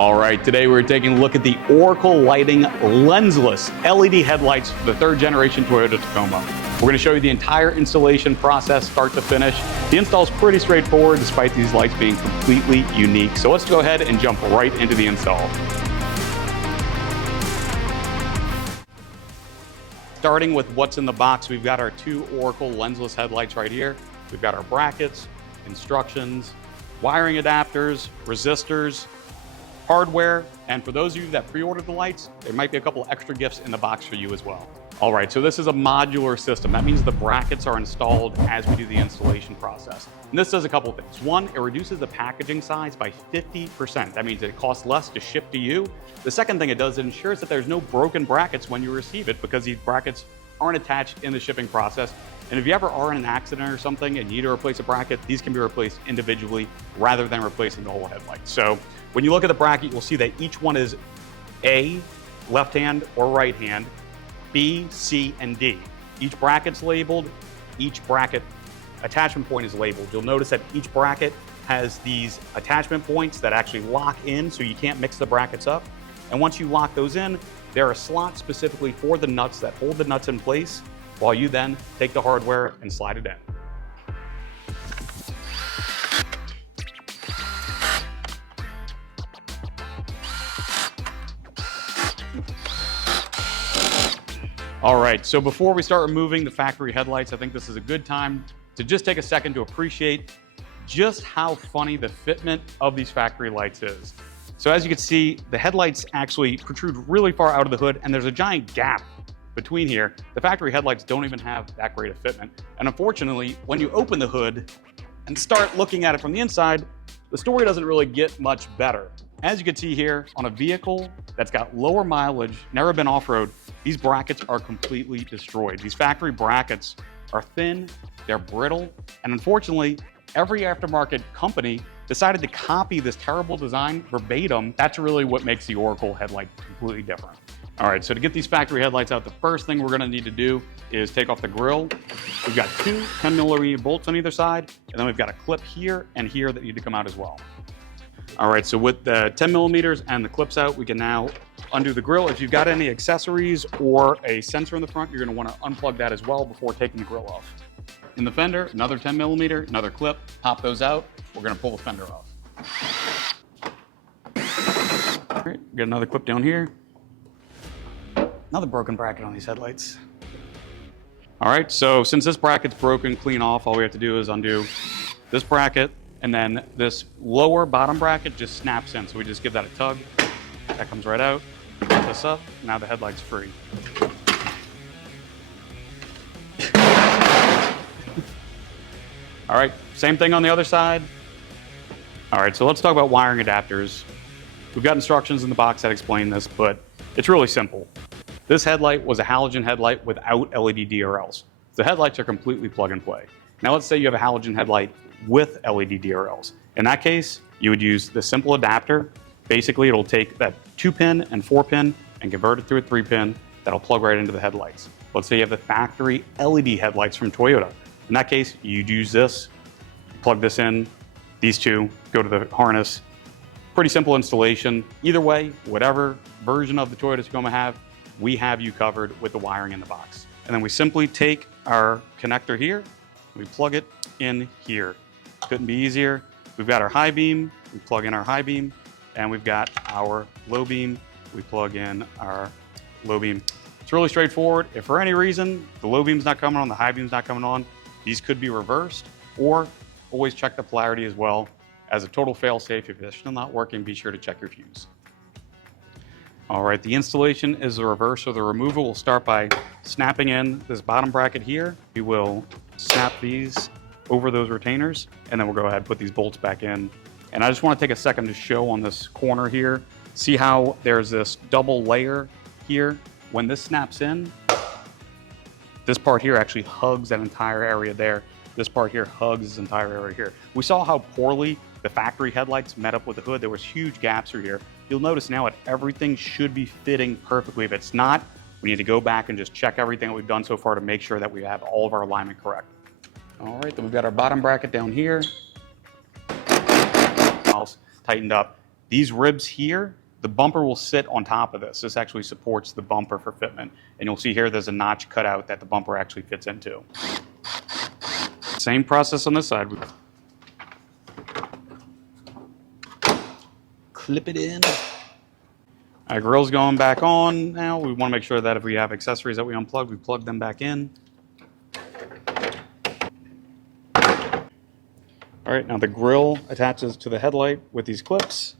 All right, today we're taking a look at the Oracle Lighting Lensless LED Headlights for the third generation Toyota Tacoma. We're going to show you the entire installation process, start to finish. The install is pretty straightforward despite these lights being completely unique. So let's go ahead and jump right into the install. Starting with what's in the box, we've got our two Oracle Lensless headlights right here. We've got our brackets, instructions, wiring adapters, resistors, hardware, and for those of you that pre-ordered the lights, there might be a couple extra gifts in the box for you as well. All right, so this is a modular system. That means the brackets are installed as we do the installation process. And this does a couple things. One, it reduces the packaging size by 50%. That means it costs less to ship to you. The second thing it does, it ensures that there's no broken brackets when you receive it because these brackets aren't attached in the shipping process. And if you ever are in an accident or something and you need to replace a bracket, these can be replaced individually rather than replacing the whole headlight. So when you look at the bracket, you'll see that each one is A, left hand or right hand, B, C, and D. Each bracket's labeled, each bracket attachment point is labeled. You'll notice that each bracket has these attachment points that actually lock in so you can't mix the brackets up. And once you lock those in, there are slots specifically for the nuts that hold the nuts in place while you then take the hardware and slide it in. All right, so before we start removing the factory headlights, I think this is a good time to just take a second to appreciate just how funny the fitment of these factory lights is. So as you can see, the headlights actually protrude really far out of the hood and there's a giant gap between here. The factory headlights don't even have that great a fitment. And unfortunately, when you open the hood and start looking at it from the inside, the story doesn't really get much better. As you can see here, on a vehicle that's got lower mileage, never been off-road, these brackets are completely destroyed. These factory brackets are thin, they're brittle, and unfortunately, every aftermarket company decided to copy this terrible design verbatim. That's really what makes the Oracle headlight completely different. All right, so to get these factory headlights out, the first thing we're gonna need to do is take off the grille. We've got two 10mm bolts on either side, and then we've got a clip here and here that need to come out as well. All right, so with the 10mm and the clips out, we can now undo the grille. If you've got any accessories or a sensor in the front, you're gonna wanna unplug that as well before taking the grille off. In the fender, another 10mm, another clip, pop those out. We're gonna pull the fender off. All right, get another clip down here. Another broken bracket on these headlights. All right, so since this bracket's broken clean off, all we have to do is undo this bracket, and then this lower bottom bracket just snaps in. So we just give that a tug. That comes right out. Put this up. Now the headlight's free. All right, same thing on the other side. All right, so let's talk about wiring adapters. We've got instructions in the box that explain this, but it's really simple. This headlight was a halogen headlight without LED DRLs. The headlights are completely plug and play. Now let's say you have a halogen headlight with LED DRLs. In that case, you would use the simple adapter. Basically, it'll take that 2-pin and 4-pin and convert it to a 3-pin that'll plug right into the headlights. Let's say you have the factory LED headlights from Toyota. In that case, you'd use this, plug this in, these two, go to the harness. Pretty simple installation. Either way, whatever version of the Toyota Tacoma have, we have you covered with the wiring in the box. And then we simply take our connector here, we plug it in here. Couldn't be easier. We've got our high beam, we plug in our high beam, and we've got our low beam, we plug in our low beam. It's really straightforward. If for any reason the low beam's not coming on, the high beam's not coming on, these could be reversed, or always check the polarity as well. As a total fail-safe, if it's still not working, be sure to check your fuse. All right, the installation is the reverse, so the removal will start by snapping in this bottom bracket here. We will snap these over those retainers, and then we'll go ahead and put these bolts back in. And I just want to take a second to show on this corner here, see how there's this double layer here. When this snaps in, this part here actually hugs that entire area there. This part here hugs this entire area here. We saw how poorly the factory headlights met up with the hood. There was huge gaps through here. You'll notice now that everything should be fitting perfectly. If it's not, we need to go back and just check everything that we've done so far to make sure that we have all of our alignment correct. All right, then we've got our bottom bracket down here. All tightened up. These ribs here, the bumper will sit on top of this. This actually supports the bumper for fitment. And you'll see here there's a notch cut out that the bumper actually fits into. Same process on this side. Clip it in. Our grill's going back on now. We want to make sure that if we have accessories that we unplug, we plug them back in. All right, now the grill attaches to the headlight with these clips.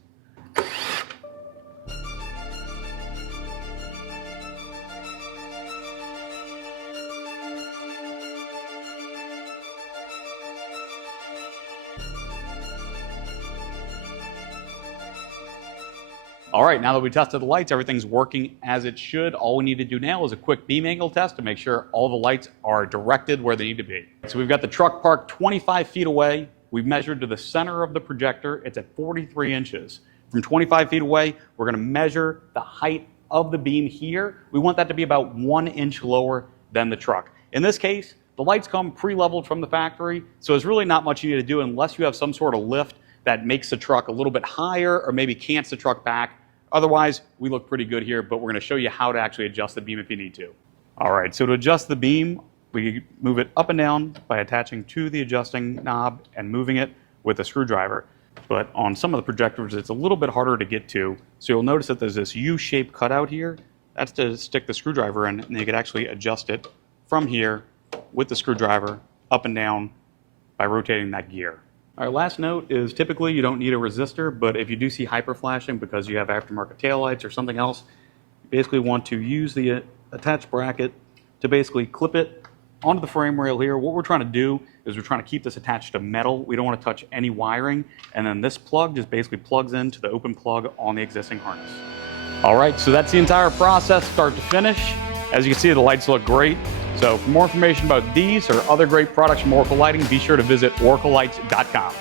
All right, now that we tested the lights, everything's working as it should. All we need to do now is a quick beam angle test to make sure all the lights are directed where they need to be. So we've got the truck parked 25 feet away. We've measured to the center of the projector. It's at 43 inches. From 25 feet away, we're gonna measure the height of the beam here. We want that to be about 1 inch lower than the truck. In this case, the lights come pre-leveled from the factory, so there's really not much you need to do unless you have some sort of lift that makes the truck a little bit higher or maybe cants the truck back. Otherwise, we look pretty good here, but we're going to show you how to actually adjust the beam if you need to. All right, so to adjust the beam, we move it up and down by attaching to the adjusting knob and moving it with a screwdriver. But on some of the projectors, it's a little bit harder to get to. So you'll notice that there's this U-shaped cutout here. That's to stick the screwdriver in, and you can actually adjust it from here with the screwdriver up and down by rotating that gear. Our last note is typically you don't need a resistor, but if you do see hyper flashing because you have aftermarket taillights or something else, you basically want to use the attached bracket to basically clip it onto the frame rail here. What we're trying to do is we're trying to keep this attached to metal. We don't want to touch any wiring. And then this plug just basically plugs into the open plug on the existing harness. All right, so that's the entire process, start to finish. As you can see, the lights look great. So for more information about these or other great products from Oracle Lighting, be sure to visit oraclelights.com.